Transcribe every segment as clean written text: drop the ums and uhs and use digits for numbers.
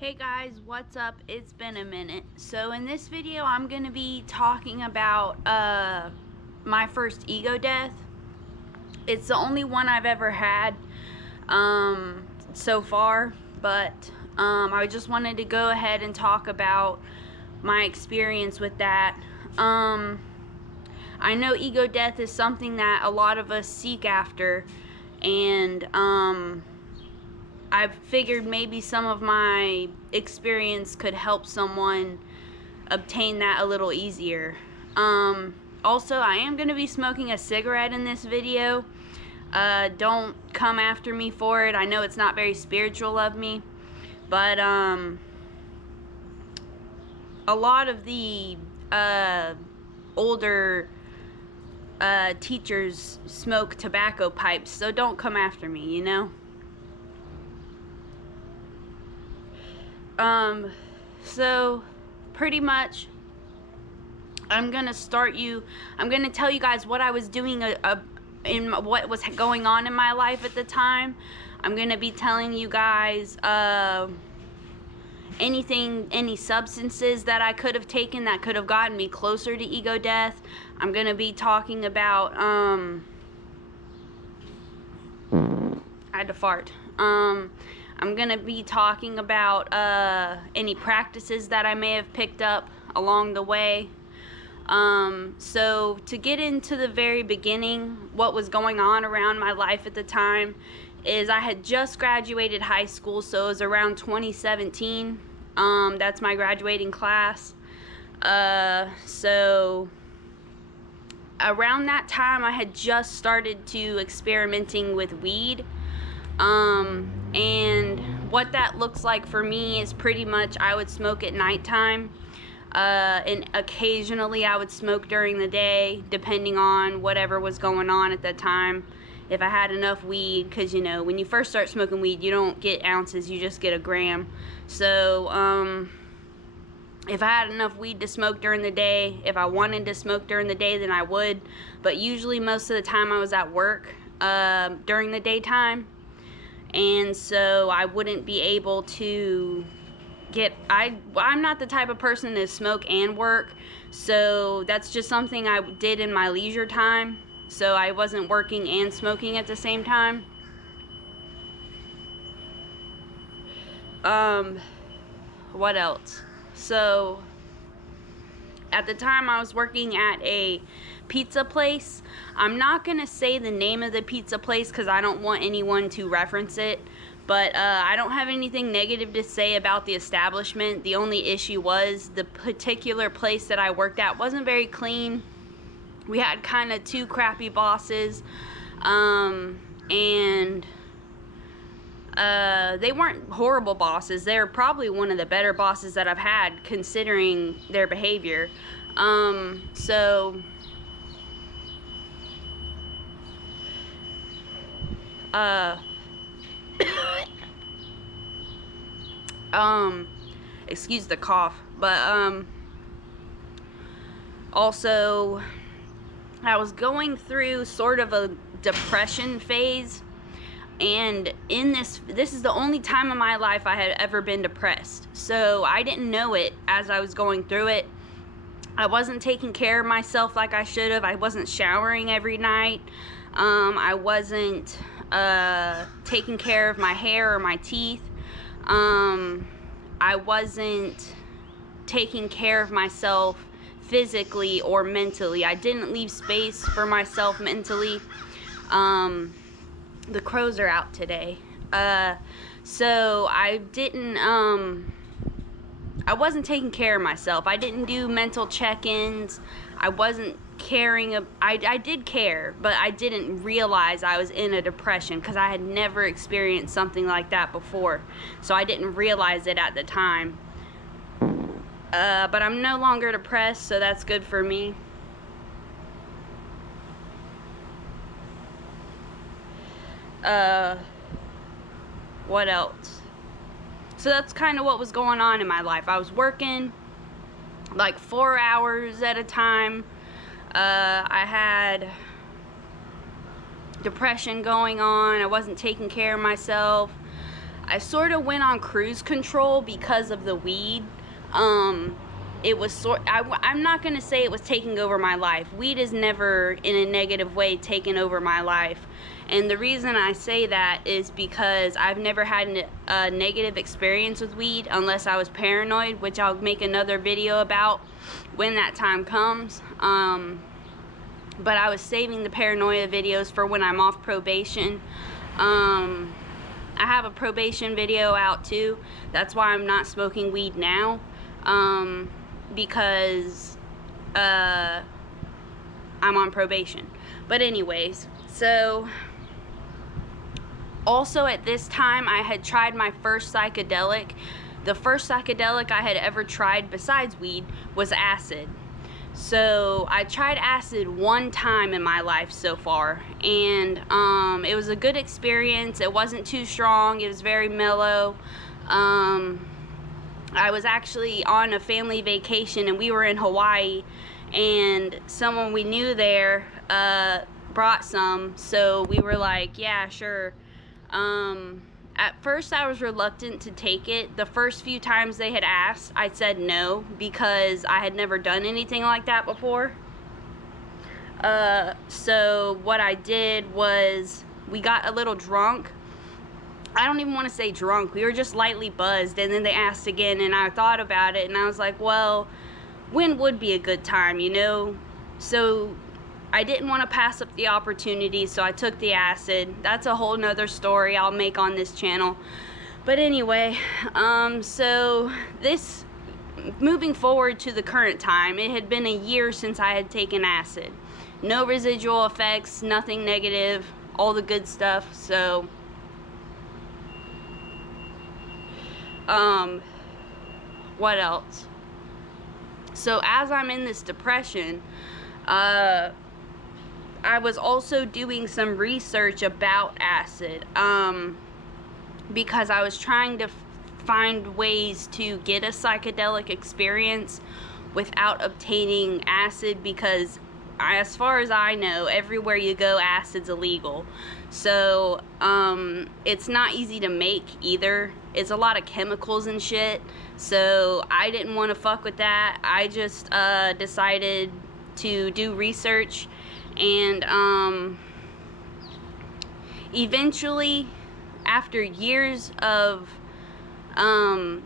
Hey guys, what's up? It's been a minute. So in this video I'm going to be talking about my first ego death. It's the only one I've ever had so far, but I just wanted to go ahead and talk about my experience with that. I know ego death is something that a lot of us seek after, and I've figured maybe some of my experience could help someone obtain that a little easier. Also, I am going to be smoking a cigarette in this video. Don't come after me for it. I know it's not very spiritual of me, but a lot of the older teachers smoke tobacco pipes, so don't come after me, you know? So pretty much I'm gonna tell you guys what I was doing in what was going on in my life at the time. I'm gonna be telling you guys any substances that I could have taken that could have gotten me closer to ego death. I'm gonna be talking about I had to fart. I'm gonna be talking about any practices that I may have picked up along the way. So to get into the very beginning, what was going on around my life at the time is I had just graduated high school, so it was around 2017. That's my graduating class. So around that time I had just started to experimenting with weed. And what that looks like for me is pretty much I would smoke at nighttime, and occasionally I would smoke during the day, depending on whatever was going on at the time. If I had enough weed, because you know, when you first start smoking weed, you don't get ounces, you just get a gram. So, if I had enough weed to smoke during the day, if I wanted to smoke during the day, then I would. But usually most of the time I was at work during the daytime. And so I wouldn't be able to I'm not the type of person to smoke and work, so that's just something I did in my leisure time, so I wasn't working and smoking at the same time. What else? So at the time I was working at a pizza place. I'm not gonna say the name of the pizza place because I don't want anyone to reference it, but I don't have anything negative to say about the establishment. The only issue was the particular place that I worked at wasn't very clean. We had kind of two crappy bosses, and they weren't horrible bosses. They're probably one of the better bosses that I've had considering their behavior. Excuse the cough, but also I was going through sort of a depression phase, and this is the only time in my life I had ever been depressed, so I didn't know it as I was going through it. I wasn't taking care of myself like I should have. I wasn't showering every night. I wasn't taking care of my hair or my teeth. I wasn't taking care of myself physically or mentally. I didn't leave space for myself mentally. The crows are out today. So I wasn't taking care of myself. I didn't do mental check-ins. I wasn't caring. I did care, but I didn't realize I was in a depression because I had never experienced something like that before. So I didn't realize it at the time. But I'm no longer depressed, so that's good for me. What else? So that's kind of what was going on in my life. I was working like 4 hours at a time. I had depression going on. I wasn't taking care of myself. I sort of went on cruise control because of the weed. It was I'm not gonna say it was taking over my life. Weed is never in a negative way taken over my life, and the reason I say that is because I've never had a negative experience with weed unless I was paranoid, which I'll make another video about when that time comes. But I was saving the paranoia videos for when I'm off probation. I have a probation video out too. That's why I'm not smoking weed now. Because I'm on probation. But anyways, so also at this time I had tried my first psychedelic. The first psychedelic I had ever tried besides weed was acid. So I tried acid one time in my life so far, and it was a good experience. It wasn't too strong, it was very mellow. I was actually on a family vacation and we were in Hawaii, and someone we knew there brought some, so we were like, yeah, sure. At first I was reluctant to take it. The first few times they had asked, I said no because I had never done anything like that before. So what I did was we got a little drunk. I don't even want to say drunk. We were just lightly buzzed, and then they asked again, and I thought about it, and I was like, well, when would be a good time, you know? So I didn't want to pass up the opportunity, so I took the acid. That's a whole nother story I'll make on this channel. But anyway, so this, moving forward to the current time, it had been a year since I had taken acid. No residual effects, nothing negative, all the good stuff, so what else? So as I'm in this depression, I was also doing some research about acid, because I was trying to find ways to get a psychedelic experience without obtaining acid, because as far as I know, everywhere you go, acid's illegal. So it's not easy to make either. It's a lot of chemicals and shit, so I didn't want to fuck with that. I just decided to do research, and eventually, after years of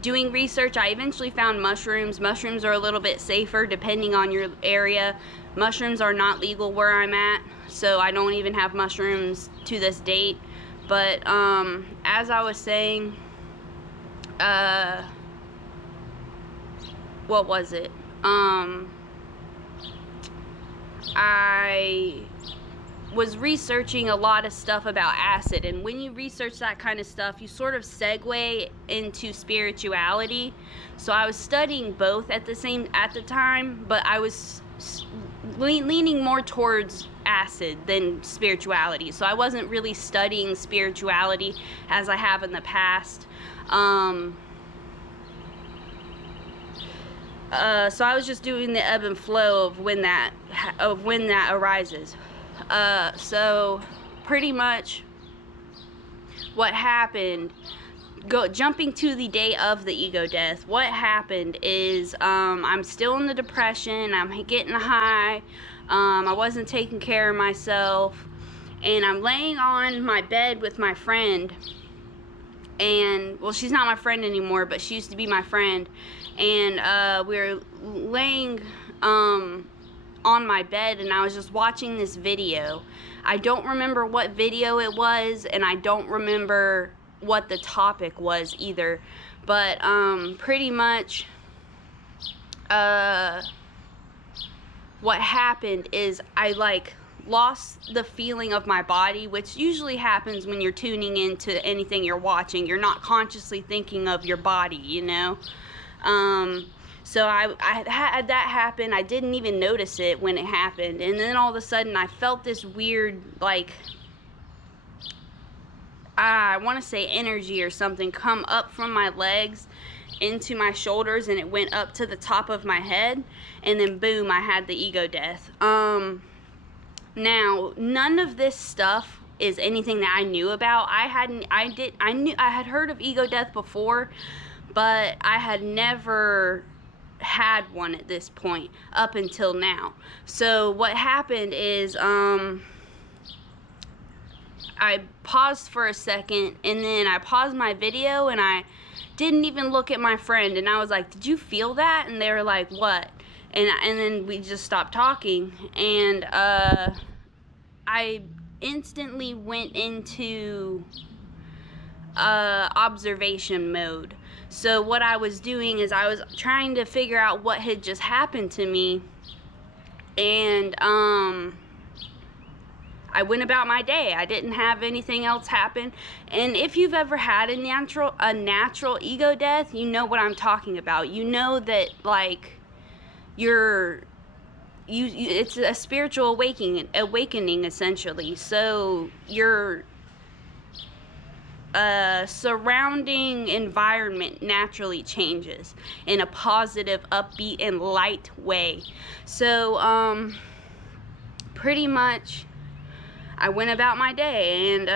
doing research, I eventually found mushrooms. Mushrooms are a little bit safer depending on your area. Mushrooms are not legal where I'm at, so I don't even have mushrooms to this date. But as I was saying, what was it? I was researching a lot of stuff about acid, and when you research that kind of stuff, you sort of segue into spirituality. So I was studying both at the time, but I was leaning more towards acid than spirituality. So I wasn't really studying spirituality as I have in the past. So I was just doing the ebb and flow of when that arises. So pretty much what happened, jumping to the day of the ego death, what happened is I'm still in the depression, I'm getting high, I wasn't taking care of myself, and I'm laying on my bed with my friend, and well, she's not my friend anymore, but she used to be my friend, and we were laying on my bed, and I was just watching this video. I don't remember what video it was, and I don't remember what the topic was either, but pretty much what happened is I lost the feeling of my body, which usually happens when you're tuning into anything you're watching. You're not consciously thinking of your body, you know. So I had that happen. I didn't even notice it when it happened, and then all of a sudden I felt this weird, like, I want to say energy or something come up from my legs into my shoulders, and it went up to the top of my head, and then boom, I had the ego death. Now, none of this stuff is anything that I knew about. I had heard of ego death before, but I had never had one at this point up until now. So what happened is I paused for a second, and then I paused my video, and I didn't even look at my friend, and I was like, did you feel that? And they were like, what? And then we just stopped talking, and I instantly went into observation mode. So what I was doing is I was trying to figure out what had just happened to me, and I went about my day. I didn't have anything else happen. And if you've ever had a natural ego death, you know what I'm talking about. You know that, like, it's a spiritual awakening essentially. So your surrounding environment naturally changes in a positive, upbeat, and light way. So pretty much I went about my day, and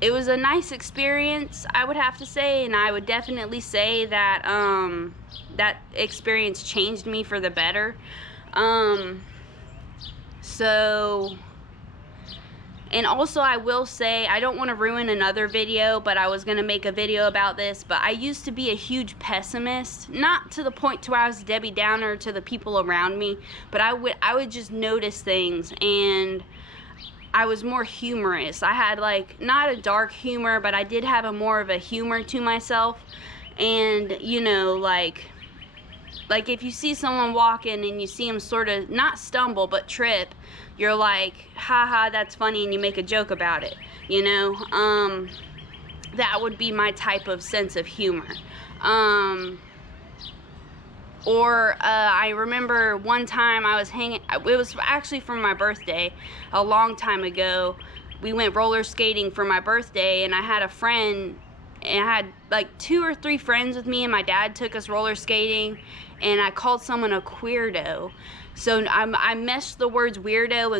it was a nice experience, I would have to say, and I would definitely say that that experience changed me for the better. And also I will say, I don't want to ruin another video, but I was going to make a video about this, but I used to be a huge pessimist, not to the point to where I was Debbie Downer to the people around me, but I would just notice things, and I was more humorous. I had, like, not a dark humor, but I did have more of a humor to myself. And, you know, like if you see someone walking and you see them sort of not stumble but trip, you're like, haha, that's funny, and you make a joke about it, you know. That would be my type of sense of humor. I remember one time I was hanging, it was actually for my birthday a long time ago. We went roller skating for my birthday, and I had a friend, and I had like 2 or 3 friends with me, and my dad took us roller skating, and I called someone a queerdo. So I meshed the words weirdo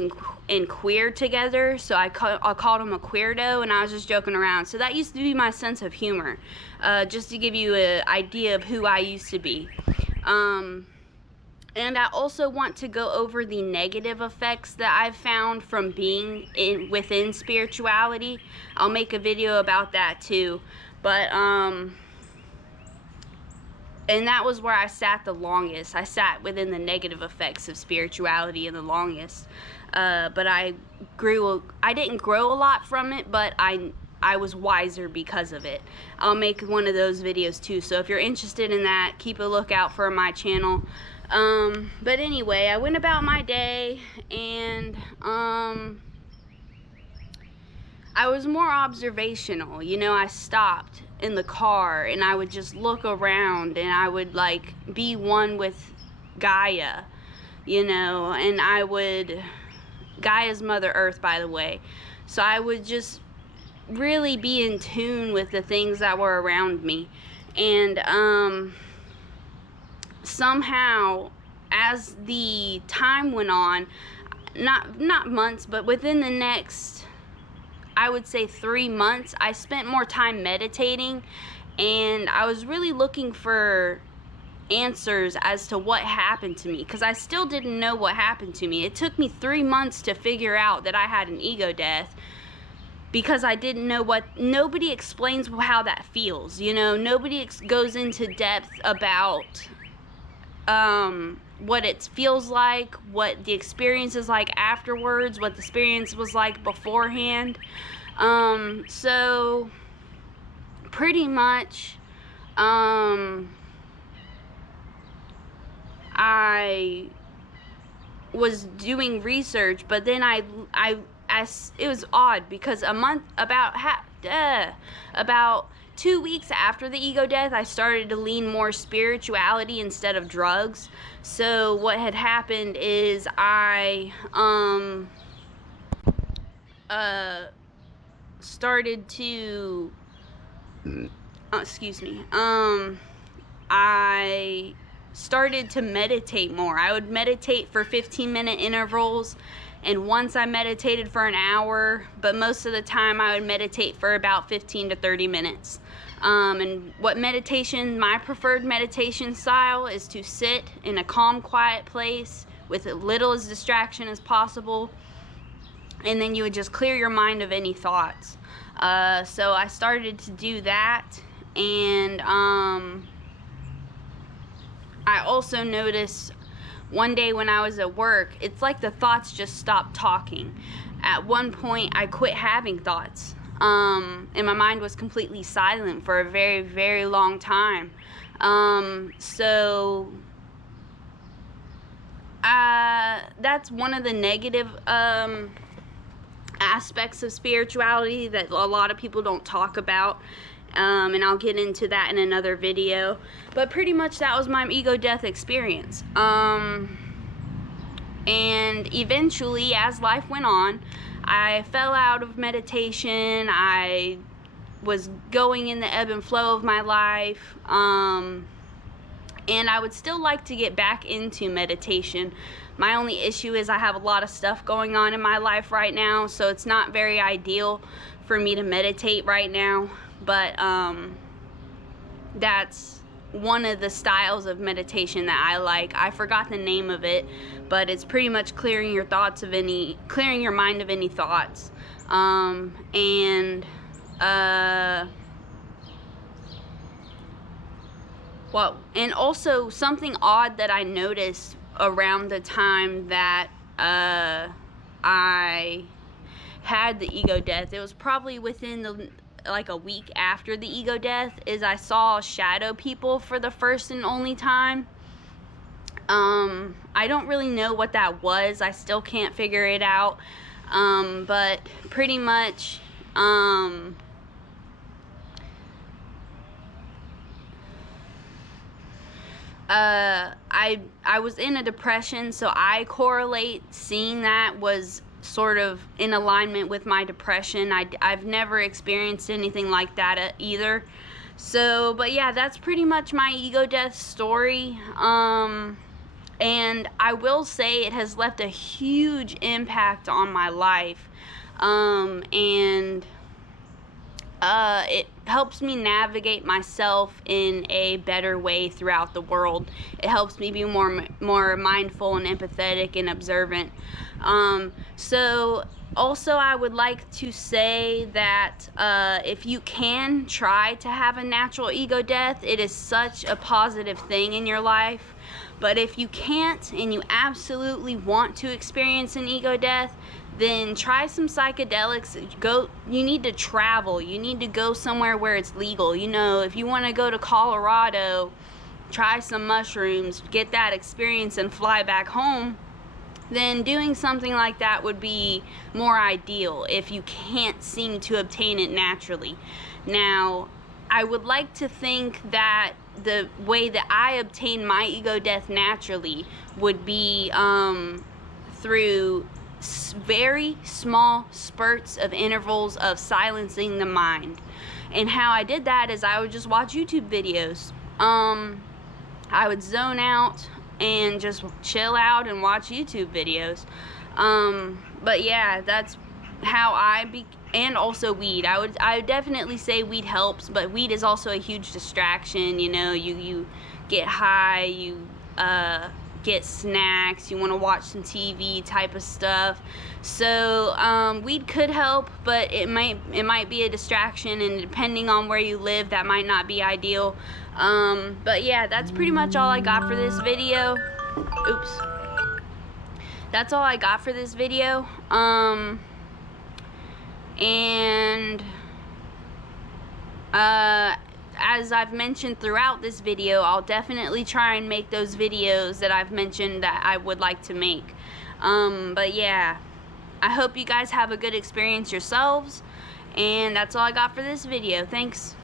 and queer together, so I called him a queerdo, and I was just joking around. So that used to be my sense of humor, just to give you an idea of who I used to be. And I also want to go over the negative effects that I've found from being within spirituality. I'll make a video about that too. But and that was where I sat the longest. I sat within the negative effects of spirituality the longest. But I didn't grow a lot from it, but I was wiser because of it. I'll make one of those videos too, so if you're interested in that, keep a lookout for my channel. But anyway, I went about my day, and I was more observational. You know, I stopped in the car, and I would just look around, and I would, like, be one with Gaia, you know, and Gaia's Mother Earth, by the way. So I would just really be in tune with the things that were around me. And somehow, as the time went on, not months, but within the next, I would say 3 months, I spent more time meditating, and I was really looking for answers as to what happened to me, because I still didn't know what happened to me. It took me 3 months to figure out that I had an ego death, because I didn't know nobody explains how that feels, you know. Nobody goes into depth about what it feels like, what the experience is like afterwards, what the experience was like beforehand. So pretty much I was doing research, but then it was odd, because about 2 weeks after the ego death, I started to lean more spirituality instead of drugs. So what had happened is I started to I started to meditate more. I would meditate for 15-minute intervals, and once I meditated for an hour, but most of the time I would meditate for about 15 to 30 minutes. And what meditation, my preferred meditation style is to sit in a calm, quiet place with as little as distraction as possible, and then you would just clear your mind of any thoughts. So I started to do that, and I also noticed one day when I was at work, it's like the thoughts just stopped talking. At one point, I quit having thoughts. And my mind was completely silent for a very, very long time. So that's one of the negative aspects of spirituality that a lot of people don't talk about. And I'll get into that in another video. But pretty much that was my ego death experience. And eventually, as life went on, I fell out of meditation. I was going in the ebb and flow of my life. And I would still like to get back into meditation. My only issue is I have a lot of stuff going on in my life right now, so it's not very ideal for me to meditate right now. But that's one of the styles of meditation that I like. I forgot the name of it, but it's pretty much clearing your mind of any thoughts. And also something odd that I noticed around the time that I had the ego death, it was probably within like a week after the ego death, is I saw shadow people for the first and only time. I don't really know what that was. I still can't figure it out. But pretty much, I was in a depression, so I correlate seeing that was sort of in alignment with my depression. I've never experienced anything like that either. So, but yeah, that's pretty much my ego death story. And I will say it has left a huge impact on my life. And it helps me navigate myself in a better way throughout the world. It helps me be more mindful and empathetic and observant. So also I would like to say that if you can try to have a natural ego death, it is such a positive thing in your life. But if you can't and you absolutely want to experience an ego death, then try some psychedelics. You need to travel. You need to go somewhere where it's legal. You know, if you want to go to Colorado, try some mushrooms, get that experience and fly back home, then doing something like that would be more ideal if you can't seem to obtain it naturally. Now, I would like to think that the way that I obtain my ego death naturally would be through very small spurts of intervals of silencing the mind. And how I did that is I would just watch YouTube videos. I would zone out and just chill out and watch YouTube videos. But yeah, that's how and also weed. I would definitely say weed helps, but weed is also a huge distraction. You know, you get high, you get snacks, you want to watch some TV type of stuff. So weed could help, but it might be a distraction, and depending on where you live, that might not be ideal. But yeah, that's pretty much all I got for this video. Oops. That's all I got for this video. And as I've mentioned throughout this video, I'll definitely try and make those videos that I've mentioned that I would like to make. But yeah, I hope you guys have a good experience yourselves, and that's all I got for this video. Thanks.